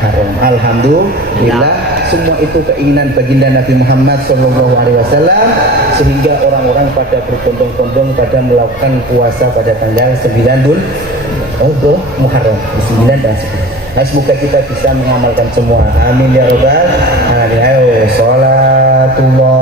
Muharram. Alhamdulillah, semua itu keinginan baginda Nabi Muhammad SAW, sehingga orang-orang pada berbondong-bondong pada melakukan puasa pada tanggal 9 Muharram, 9 dan 10. Nah, semoga kita bisa mengamalkan semua. Amin ya robbal alamin. Ayo, sholatullah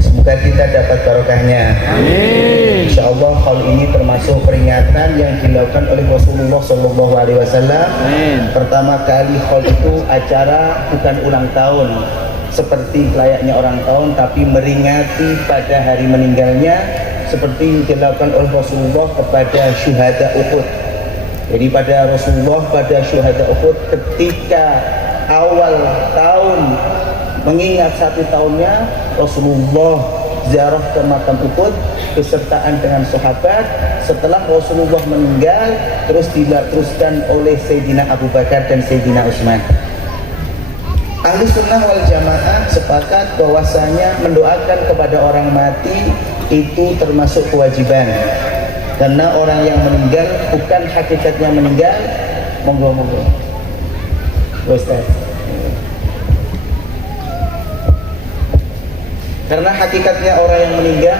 semoga kita dapat barokahnya. Insyaallah hal ini termasuk peringatan yang dilakukan oleh Rasulullah SAW. Pertama kali hal itu acara bukan ulang tahun seperti layaknya orang tahun, tapi meringati pada hari meninggalnya seperti dilakukan oleh Rasulullah kepada syuhada Uhud. Jadi pada Rasulullah pada syuhada Uhud ketika awal tahun mengingat 1 tahunnya, Rasulullah ziarah ke makam Uhud besertaan dengan sahabat. Setelah Rasulullah meninggal, terus diteruskan oleh Sayyidina Abu Bakar dan Sayyidina Utsman. Ahli sunnah wal jamaah sepakat bahwasanya mendoakan kepada orang mati itu termasuk kewajiban, karena orang yang meninggal bukan hakikatnya meninggal. Monggo Ustaz. Karena hakikatnya orang yang meninggal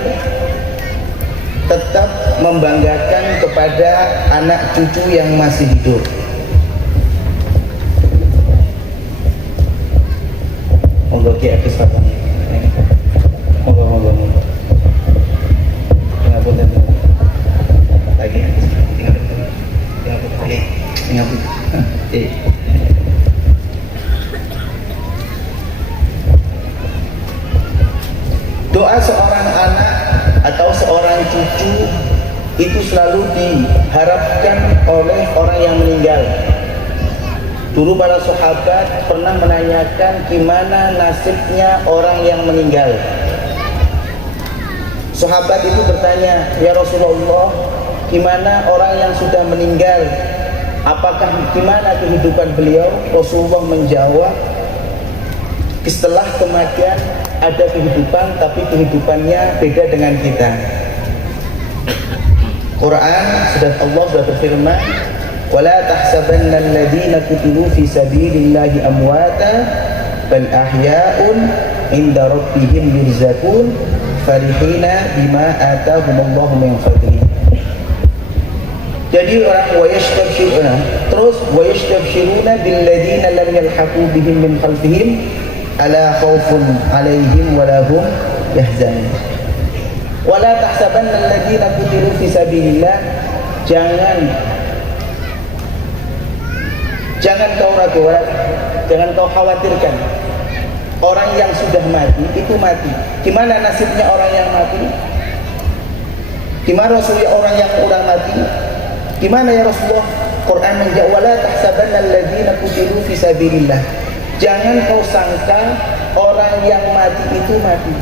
tetap membanggakan kepada anak cucu yang masih hidup. Monggo Ki Agus Fatah. Monggo. Ngapunten. Lagi. Tinggal. Doa seorang anak atau seorang cucu itu selalu diharapkan oleh orang yang meninggal. Dulu para sahabat pernah menanyakan gimana nasibnya orang yang meninggal. Sahabat itu bertanya, "Ya Rasulullah, gimana orang yang sudah meninggal? Apakah gimana kehidupan beliau?" Rasulullah menjawab, "Setelah kematian ada kehidupan, tapi kehidupannya beda dengan kita." Quran sudah Allah sudah berfirman, "Wala tahsabanna alladziina qutilu fi sabilillahi amwata bal ahya'un 'inda rabbihim yurzaqun farihina bima atahumullahu min fadlihi." Jadi orang wayashtabiruna Terus wa yastabshiruna bil ladzina lam yalhaqu bihim min khalfihim ala khaufun 'alaihim wa lahum yahzanun. Wala tahsabanna alladzina qutilu fi sabilillah, jangan kau ragu, jangan kau khawatirkan orang yang sudah mati itu mati. Gimana nasibnya orang yang mati? Gimana Rasulullah orang yang udah mati? Gimana ya Rasulullah? Quran menjawab, wala tahsabanna alladzina qutilu fi sabilillah. Jangan kau sangka orang yang mati itu mati.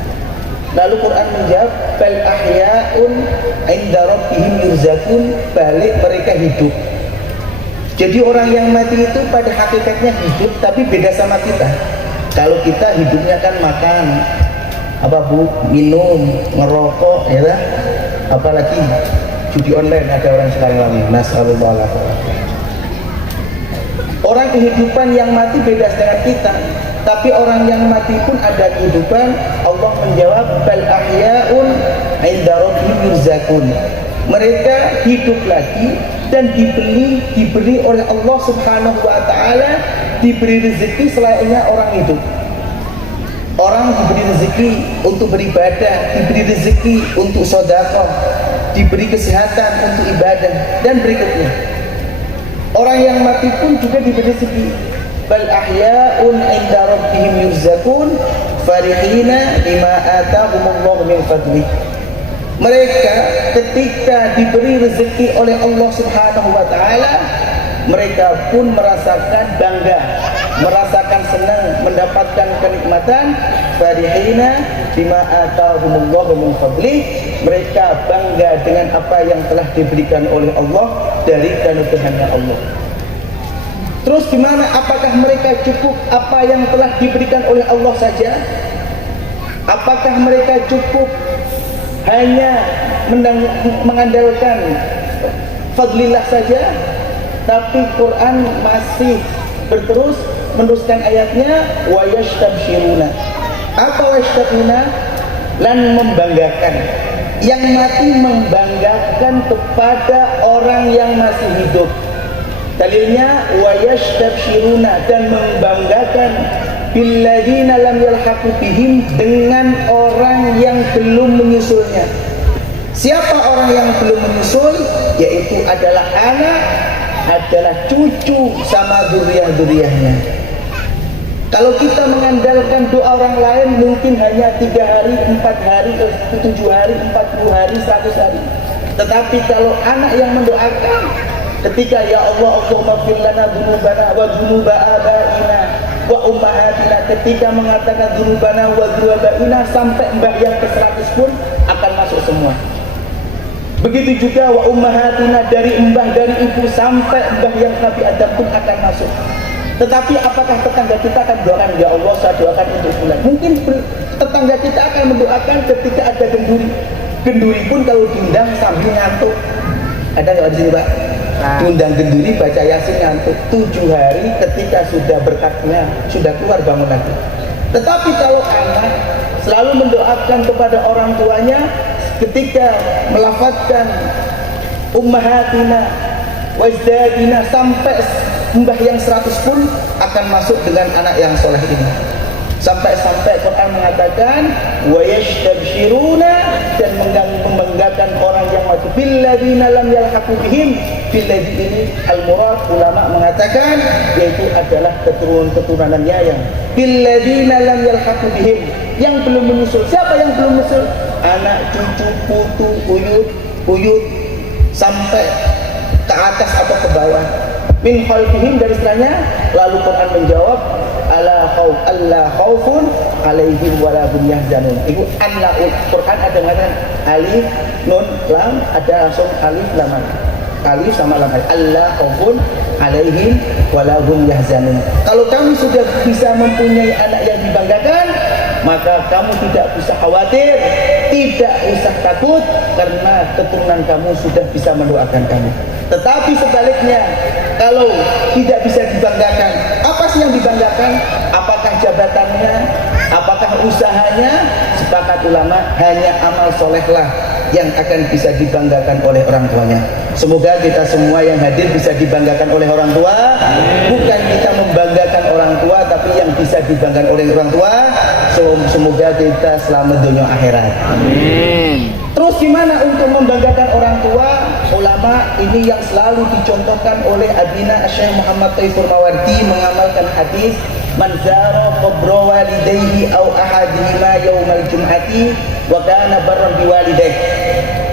Lalu Quran menjawab, bal ahya'un 'inda rabbihim yurzaqun, balik mereka hidup. Jadi orang yang mati itu pada hakikatnya hidup, tapi beda sama kita. Kalau kita hidupnya kan makan, apa bu, minum, ngerokok, ya kan? Apalagi judi online ada orang sekarang lagi. Nasallallahu alaihi wasallam. Orang kehidupan yang mati beda dengan kita. Tapi orang yang mati pun ada kehidupan. Allah menjawab, bal ahya'un 'inda rabbihim yurzaqun. Mereka hidup lagi dan diberi oleh Allah Subhanahu wa taala, diberi rezeki selayaknya orang hidup. Orang diberi rezeki untuk beribadah, diberi rezeki untuk sedekah, diberi kesehatan untuk ibadah, dan berikutnya. Orang yang mati pun juga diberi rezeki. Bal ahya'un 'inda rabbihim yurzaqun farihina bima atahumullahu min fadlih. Mereka ketika diberi rezeki oleh Allah Subhanahu wa taala, mereka pun merasakan bangga, merasakan senang, mendapatkan kenikmatan. Farihina bima atahumullahu min fadlih. Mereka bangga dengan apa yang telah diberikan oleh Allah dari karunia Allah. Terus gimana? Apakah mereka cukup apa yang telah diberikan oleh Allah saja? Apakah mereka cukup hanya mengandalkan fadlillah saja? Tapi Quran masih berterus meneruskan ayatnya, wa yastabshiruna. Apa wa yastabshiruna? Lan membanggakan. Yang mati membanggakan kepada orang yang masih hidup. Dalilnya wa yastabshiruna, dan membanggakan billadzina lam yalhaqu bihim, dengan orang yang belum menyusulnya. Siapa orang yang belum menyusul? Yaitu adalah anak, adalah cucu sama dzurriyyah-dzurriyyahnya. Kalau kita mengandalkan doa orang lain mungkin hanya 3 hari, 4 hari, 7 hari, 40 hari, 100 hari. Tetapi kalau anak yang mendoakan ketika ya Allah, Allahumma fir lana dzunubana wa dzunuba abaina wa ummahatina, ketika mengatakan dzunubana wa dzunubaina sampai mbah yang ke-100 pun akan masuk semua. Begitu juga wa ummahatina, dari mbah dari ibu sampai mbah yang Nabi Adam pun akan masuk. Tetapi apakah tetangga kita akan doakan, ya Allah saya doakan untuk fulan? Mungkin tetangga kita akan mendoakan ketika ada genduri. Genduri pun kalau diundang sambil ngantuk. Ada nggak di sini Pak? Diundang genduri baca Yasin ngantuk 7 hari, ketika sudah berkatnya sudah keluar bangun lagi. Tetapi kalau anak selalu mendoakan kepada orang tuanya, ketika melafadzkan ummahatina wajdadina sampai mbah yang 100 pun akan masuk dengan anak yang soleh ini. Sampai-sampai Quran mengatakan wa yastabshiruna, dan membanggakan orang yang mati billadzina lam yalhaqu bihim. Billadzi ini al-murad ulama mengatakan yaitu adalah keturunan-keturunannya yang billadzina lam yalhaqu bihim, yang belum menyusul. Siapa yang belum menyusul? Anak, cucu, putu, uyut sampai ke atas atau ke bawah. Min khalfihim, dari istilahnya. Lalu Quran menjawab alla khaufun alaihim wa lahum yahzanun. Itu anlaul Quran ada mengatakan alif nun lam, ada langsung alif lam, alif sama lam, alla khaufun alaihim wa lahum yahzanun. Kalau kamu sudah bisa mempunyai anak yang dibanggakan, maka kamu tidak usah khawatir, tidak usah takut, karena keturunan kamu sudah bisa mendoakan kamu. Tetapi sebaliknya, kalau tidak bisa dibanggakan, apa sih yang dibanggakan? Apakah jabatannya? Apakah usahanya? Sepakat ulama, hanya amal solehlah yang akan bisa dibanggakan oleh orang tuanya. Semoga kita semua yang hadir bisa dibanggakan oleh orang tua. Bukan kita membanggakan orang tua, tapi yang bisa dibanggakan oleh orang tua. Semoga kita selamat dunia akhirat. Amin. Terus gimana untuk membanggakan orang tua? Ulama ini yang selalu dicontohkan oleh Abina Syekh Muhammad Taifur Mawardi mengamalkan hadis man zara qabra walidayhi aw ahadihima yaumal jum'ati wa kana barran biwalidayhi.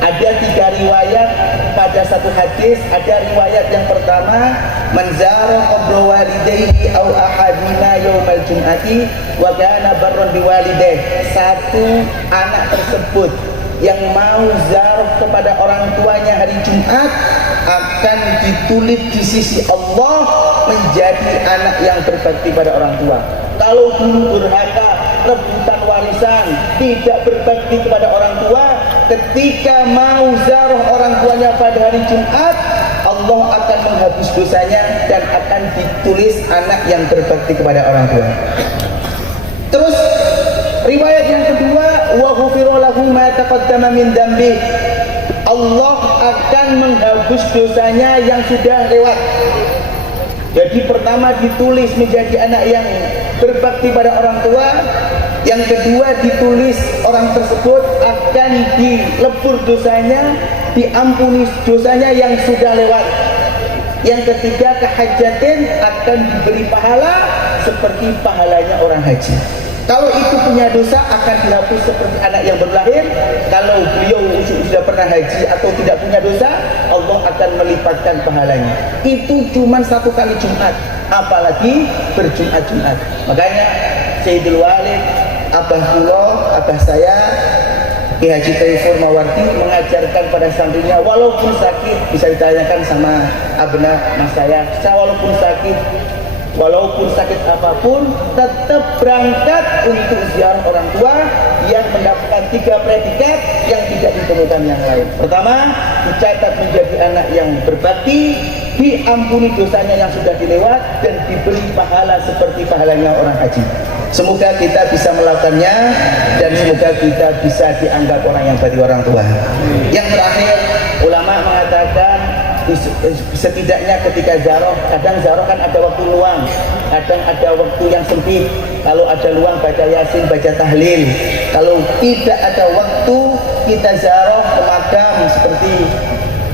Ada 3 riwayat pada satu hadis. Ada riwayat yang pertama man zara qabra walidayhi aw ahadihima yaumal jum'ati wa kana barran biwalidayhi. Satu anak tersebut yang mau ziarah kepada orang tuanya hari Jumat akan ditulis di sisi Allah menjadi anak yang berbakti pada orang tua. Kalau dulu durhaka, rebutan warisan, tidak berbakti kepada orang tua, ketika mau ziarah orang tuanya pada hari Jumat, Allah akan menghapus dosanya dan akan ditulis anak yang berbakti kepada orang tua. Terus riwayat yang kedua, wa ghufira lahu ma taqaddama min dambi. Allah akan menghapus dosanya yang sudah lewat. Jadi pertama ditulis menjadi anak yang berbakti pada orang tua. Yang kedua ditulis orang tersebut akan dilebur dosanya, diampuni dosanya yang sudah lewat. Yang ketiga kehajatin akan diberi pahala seperti pahalanya orang haji. Kalau itu punya dosa akan dihapus seperti anak yang baru lahir. Kalau beliau sudah pernah haji atau tidak punya dosa, Allah akan melipatkan pahalanya. Itu cuma 1 kali Jumat, apalagi berjumat-jumat. Makanya Sayyidul Walid, abah saya Ki Haji Taifur Mawardi mengajarkan pada santrinya, walaupun sakit, bisa ditanyakan sama abna mas saya walaupun sakit apapun, tetap berangkat untuk ziarah orang tua yang mendapatkan 3 predikat yang tidak ditemukan yang lain. Pertama, dicatat menjadi anak yang berbakti, diampuni dosanya yang sudah dilewat, dan diberi pahala seperti pahalanya orang haji. Semoga kita bisa melakukannya dan semoga kita bisa dianggap orang yang bakti orang tua. Yang terakhir, ulama mengatakan setidaknya ketika ziarah, kadang ziarah kan ada waktu luang, kadang ada waktu yang sempit. Kalau ada luang baca yasin, baca tahlil. Kalau tidak ada waktu, kita ziarah ke makam seperti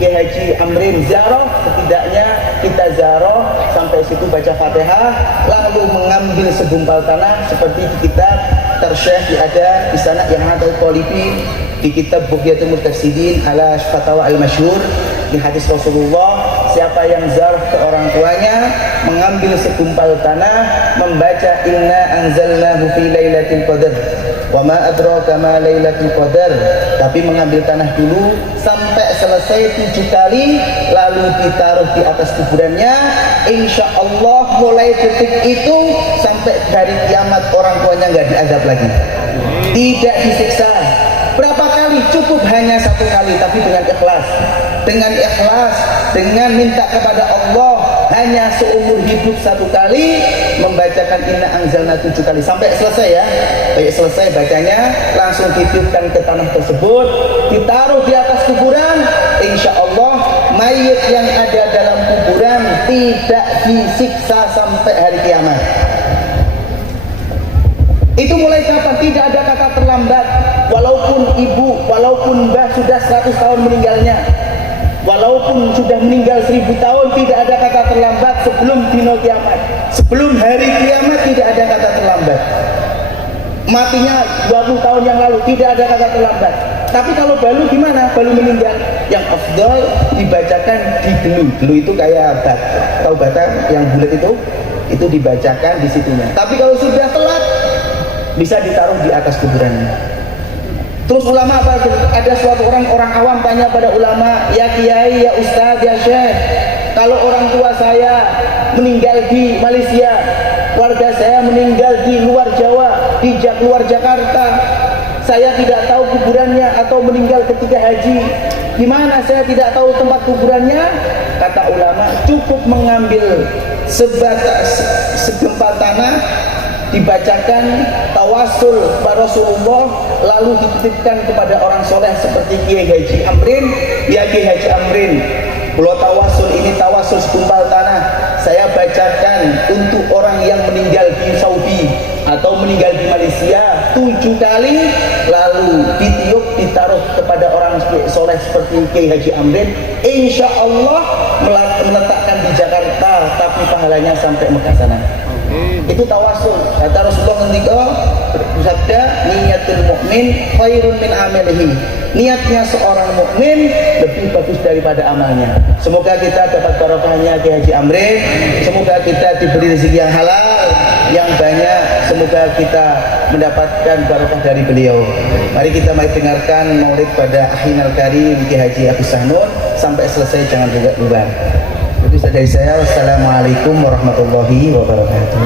Kiai Haji Amrin ziarah, setidaknya kita ziarah sampai situ baca Fatihah, lalu mengambil segumpal tanah seperti di kitab Tersyekh ada di sana yang ada Qalibi, di kitab Bughyatul Murtasidin ala Fatawa al-Masyhur, di hadis Rasulullah, siapa yang ziarah ke orang tuanya, mengambil segumpal tanah, membaca inna anzalnahu fi lailatul qadar wa ma adraka ma lailatul qadar, tapi mengambil tanah dulu sampai selesai 7 kali, lalu ditaruh di atas kuburannya. Insya Allah mulai detik itu sampai hari kiamat orang tuanya nggak diazab lagi, tidak disiksa. Berapa kali? Cukup hanya 1 kali, tapi dengan ikhlas, dengan minta kepada Allah, hanya seumur hidup 1 kali, membacakan inna anzalna 7 kali sampai selesai ya. Baik selesai bacanya, langsung ditiupkan ke tanah tersebut, ditaruh di atas kuburan. Insya Allah mayit yang ada dalam kuburan tidak disiksa sampai hari kiamat. Itu mulai kapan? Tidak ada kata terlambat. Walaupun ibu, walaupun mbah sudah 100 tahun meninggalnya, walaupun sudah meninggal 1000 tahun, tidak ada kata terlambat sebelum dino kiamat. Sebelum hari kiamat tidak ada kata terlambat. Matinya 20 tahun yang lalu, tidak ada kata terlambat. Tapi kalau balu gimana? Balu meninggal, yang afdal dibacakan di delu. Delu itu kayak bat, tahu bata yang bulat itu dibacakan di situnya. Tapi kalau sudah telat, bisa ditaruh di atas kuburannya. Terus ulama apa? Ada suatu orang awam tanya pada ulama, ya kiai, ya ustaz, ya syekh, kalau orang tua saya meninggal di Malaysia, keluarga saya meninggal di luar Jawa, di luar Jakarta, saya tidak tahu kuburannya, atau meninggal ketika haji, gimana saya tidak tahu tempat kuburannya? Kata ulama, cukup mengambil segempal tanah, dibacakan tawasul kepada Rasulullah, lalu dititipkan kepada orang soleh seperti Kiai Haji Amrin. Ya Kiai Haji Amrin, pulau tawasul ini tawasul segumpal tanah, saya bacakan untuk orang yang meninggal di Saudi atau meninggal di Malaysia 7 kali, lalu ditiup ditaruh kepada orang soleh seperti Kiai Haji Amrin, insya Allah meletakkan di Jakarta tapi pahalanya sampai Mekah sana. Itu tawasul. Kata Rasulullah ketika bersabda, niyatul mukmin khairun min amalihi. Niatnya seorang mukmin lebih bagus daripada amalnya. Semoga kita dapat barokahnya Kiai Haji Amrin. Semoga kita diberi rezeki yang halal, yang banyak. Semoga kita mendapatkan barokah dari beliau. Mari kita dengarkan maulid pada Ahinal Karim Kiai Haji Agus Sahnun sampai selesai, jangan bubar. Itu dari saya. Wassalamualaikum warahmatullahi wabarakatuh.